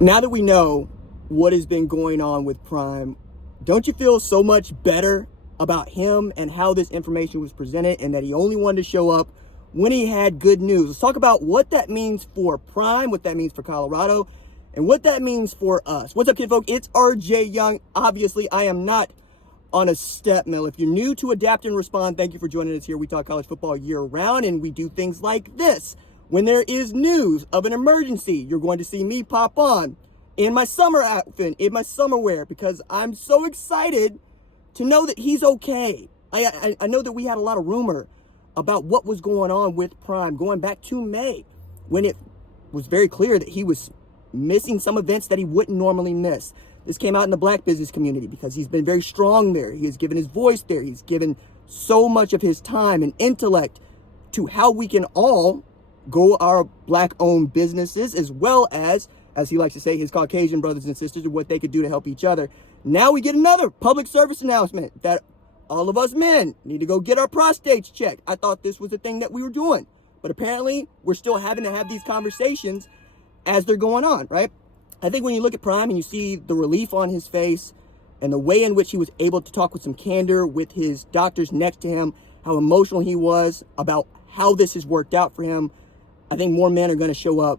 Now that we know what has been going on with Prime, don't you feel so much better about him and how this information was presented, and that he only wanted to show up when he had good news? Let's talk about what that means for Prime, what that means for Colorado, and what that means for us. What's up, kid folk? It's RJ Young. Obviously, I am not on a step mill. If you're new to Adapt and Respond, thank you for joining us here. We talk college football year round, and we do things like this. When there is news of an emergency, you're going to see me pop on in my summer outfit, in my summer wear, because I'm so excited to know that he's okay. I know that we had a lot of rumor about what was going on with Prime going back to May, when it was very clear that he was missing some events that he wouldn't normally miss. This came out in the black business community because he's been very strong there. He has given his voice there. He's given so much of his time and intellect to how we can all grow our black-owned businesses, as well as he likes to say, his Caucasian brothers and sisters, and what they could do to help each other. Now we get another public service announcement that all of us men need to go get our prostates checked. I thought this was a thing that we were doing, but apparently we're still having to have these conversations as they're going on, right? I think when you look at Prime and you see the relief on his face and the way in which he was able to talk with some candor with his doctors next to him, how emotional he was about how this has worked out for him, I think more men are going to show up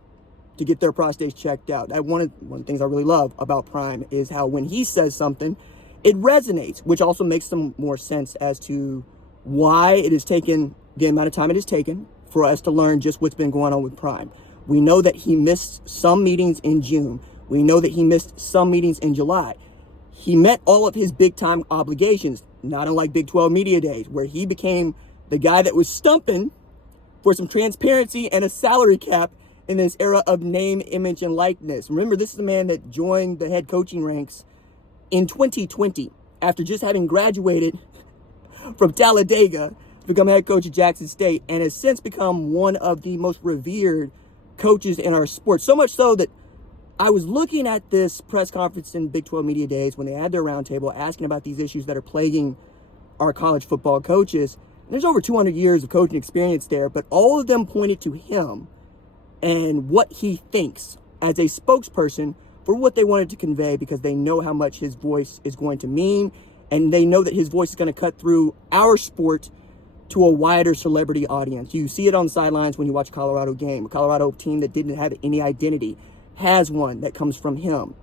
to get their prostates checked out. One of the things I really love about Prime is how when he says something, it resonates, which also makes some more sense as to why it has taken the amount of time it has taken for us to learn just what's been going on with Prime. We know that he missed some meetings in June. We know that he missed some meetings in July. He met all of his big time obligations, not unlike Big 12 Media Days, where he became the guy that was stumping for some transparency and a salary cap in this era of name, image, and likeness. Remember, this is a man that joined the head coaching ranks in 2020 after just having graduated from Talladega to become head coach at Jackson State, and has since become one of the most revered coaches in our sport. So much so that I was looking at this press conference in Big 12 Media Days when they had their roundtable asking about these issues that are plaguing our college football coaches. There's over 200 years of coaching experience there, but all of them pointed to him and what he thinks as a spokesperson for what they wanted to convey, because they know how much his voice is going to mean, and they know that his voice is going to cut through our sport to a wider celebrity audience. You see it on the sidelines when you watch a Colorado game. A Colorado team that didn't have any identity has one that comes from him.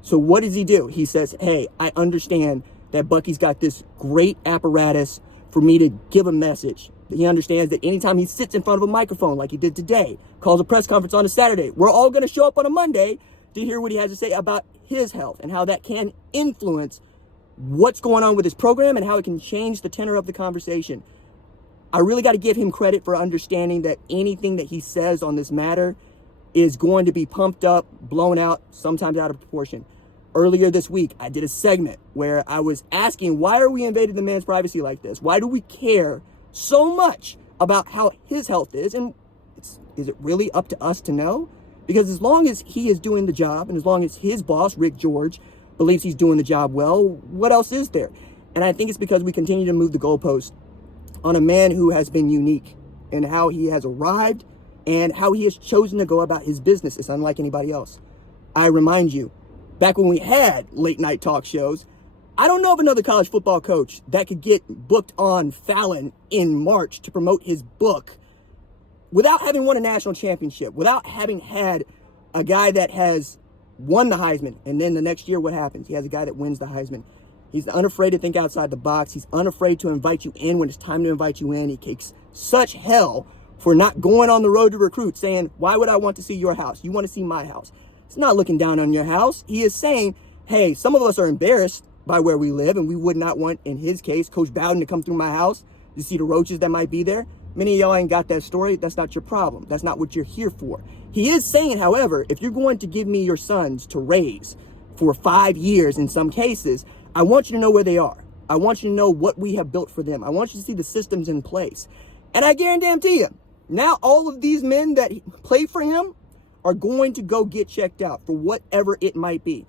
So what does he do? He says, hey, I understand that Bucky's got this great apparatus for me to give a message. He understands that anytime he sits in front of a microphone like he did today, calls a press conference on a Saturday, we're all going to show up on a Monday to hear what he has to say about his health and how that can influence what's going on with his program and how it can change the tenor of the conversation. I really got to give him credit for understanding that anything that he says on this matter is going to be pumped up, blown out, sometimes out of proportion. Earlier this week, I did a segment where I was asking, why are we invading the man's privacy like this? Why do we care so much about how his health is? And is it really up to us to know? Because as long as he is doing the job, and as long as his boss, Rick George, believes he's doing the job well, what else is there? And I think it's because we continue to move the goalpost on a man who has been unique in how he has arrived and how he has chosen to go about his business. It's unlike anybody else. I remind you, back when we had late night talk shows, I don't know of another college football coach that could get booked on Fallon in March to promote his book without having won a national championship, without having had a guy that has won the Heisman. And then the next year, what happens? He has a guy that wins the Heisman. He's unafraid to think outside the box. He's unafraid to invite you in when it's time to invite you in. He takes such hell for not going on the road to recruit, saying, why would I want to see your house? You want to see my house. It's not looking down on your house. He is saying, hey, some of us are embarrassed by where we live, and we would not want, in his case, Coach Bowden to come through my house to see the roaches that might be there. Many of y'all ain't got that story. That's not your problem. That's not what you're here for. He is saying, however, if you're going to give me your sons to raise for 5 years in some cases, I want you to know where they are. I want you to know what we have built for them. I want you to see the systems in place. And I guarantee you, now all of these men that play for him are going to go get checked out for whatever it might be.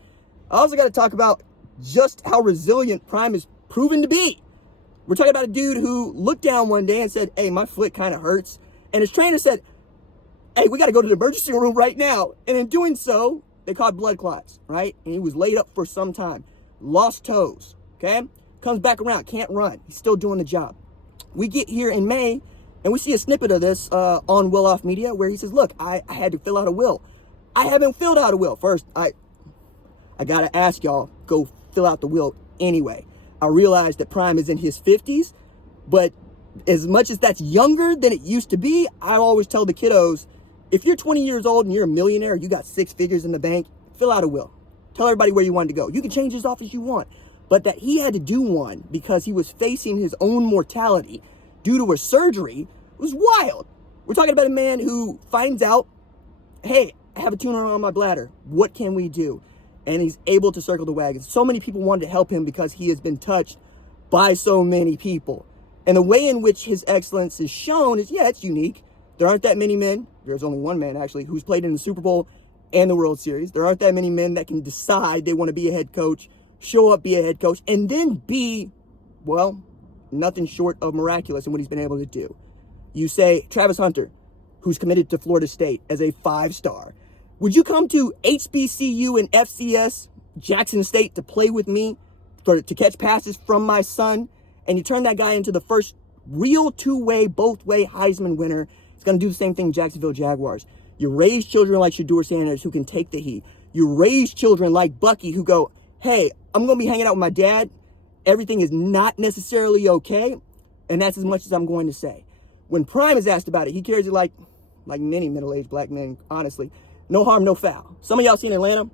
I also got to talk about just how resilient Prime is proven to be. We're talking about a dude who looked down one day and said, hey, my foot kind of hurts. And his trainer said, hey, we got to go to the emergency room right now. And in doing so, They caught blood clots, right? And he was laid up for some time. Lost toes, okay? Comes back around, can't run. He's still doing the job. We get here in May, and we see a snippet of this on Will Off Media where he says, look, I had to fill out a will. I haven't filled out a will. First, I got to ask y'all, go fill out the will anyway. I realize that Prime is in his 50s, but as much as that's younger than it used to be, I always tell the kiddos, if you're 20 years old and you're a millionaire, you got 6 figures in the bank, fill out a will. Tell everybody where you wanted to go. You can change this off as you want. But that he had to do one because he was facing his own mortality due to a surgery was wild. We're talking about a man who finds out, hey, I have a tumor on my bladder. What can we do? And he's able to circle the wagons. So many people wanted to help him because he has been touched by so many people. And the way in which his excellence is shown is, yeah, it's unique. There aren't that many men. There's only one man, actually, who's played in the Super Bowl and the World Series. There aren't that many men that can decide they want to be a head coach, show up, be a head coach, and then be, well, nothing short of miraculous in what he's been able to do. You say, Travis Hunter, who's committed to Florida State as a 5-star. Would you come to HBCU and FCS Jackson State to play with me, to catch passes from my son? And you turn that guy into the first real 2-way, both-way Heisman winner. He's going to do the same thing in Jacksonville Jaguars. You raise children like Deion Sanders who can take the heat. You raise children like Bucky who go, hey, I'm going to be hanging out with my dad. Everything is not necessarily okay. And that's as much as I'm going to say. When Prime is asked about it, he carries it like many middle-aged black men, honestly. No harm, no foul. Some of y'all seen Atlanta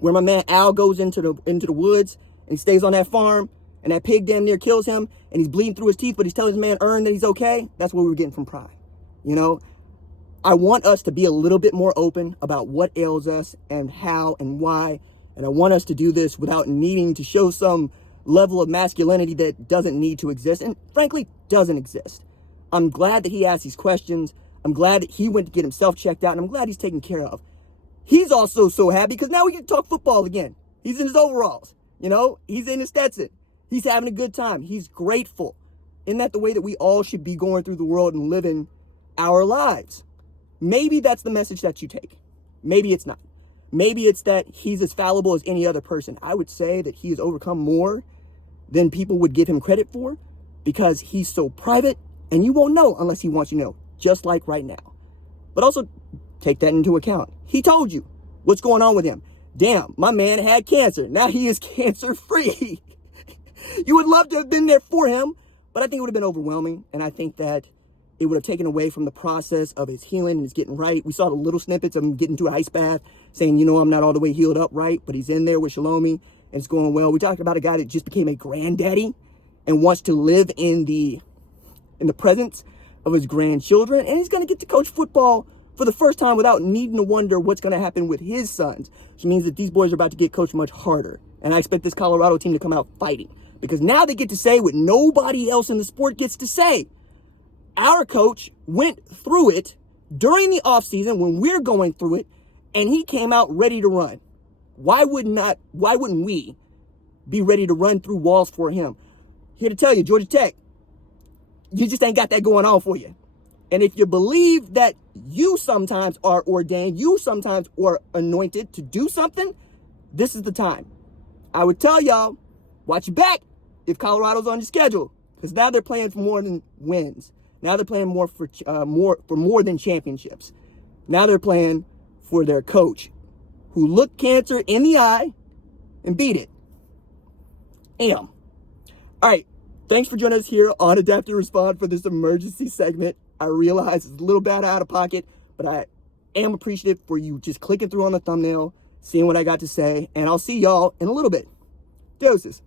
where my man Al goes into the woods and he stays on that farm and that pig damn near kills him and he's bleeding through his teeth, but he's telling his man Earn that he's okay. That's what we were getting from Prime. You know, I want us to be a little bit more open about what ails us and how and why. And I want us to do this without needing to show some level of masculinity that doesn't need to exist and frankly doesn't exist. I'm glad that he asked these questions. I'm glad that he went to get himself checked out, and I'm glad he's taken care of. He's also so happy because now we get to talk football again. He's in his overalls, you know, he's in his Stetson. He's having a good time. He's grateful. Isn't that the way that we all should be going through the world and living our lives? Maybe that's the message that you take. Maybe it's not. Maybe it's that he's as fallible as any other person. I would say that he has overcome more than people would give him credit for because he's so private and you won't know unless he wants you to know, just like right now. But also take that into account. He told you what's going on with him. Damn, my man had cancer. Now he is cancer-free. You would love to have been there for him, but I think it would have been overwhelming. And I think that it would have taken away from the process of his healing and his getting right. We saw the little snippets of him getting to an ice bath, saying, you know, I'm not all the way healed up right, but he's in there with Shalomi and it's going well. We talked about a guy that just became a granddaddy and wants to live in the presence of his grandchildren. And he's going to get to coach football for the first time without needing to wonder what's going to happen with his sons, which means that these boys are about to get coached much harder. And I expect this Colorado team to come out fighting because now they get to say what nobody else in the sport gets to say. Our coach went through it during the offseason when we're going through it, and he came out ready to run. Why wouldn't we be ready to run through walls for him? Here to tell you, Georgia Tech, you just ain't got that going on for you. And if you believe that you sometimes are ordained, you sometimes are anointed to do something, this is the time. I would tell y'all, watch your back if Colorado's on your schedule, because now they're playing for more than wins. Now they're playing more than championships. Now they're playing for their coach, who looked cancer in the eye and beat it. All right. Thanks for joining us here on Adapt and Respond for this emergency segment. I realize it's a little bit out of pocket, but I am appreciative for you just clicking through on the thumbnail, seeing what I got to say, and I'll see y'all in a little bit. Doses.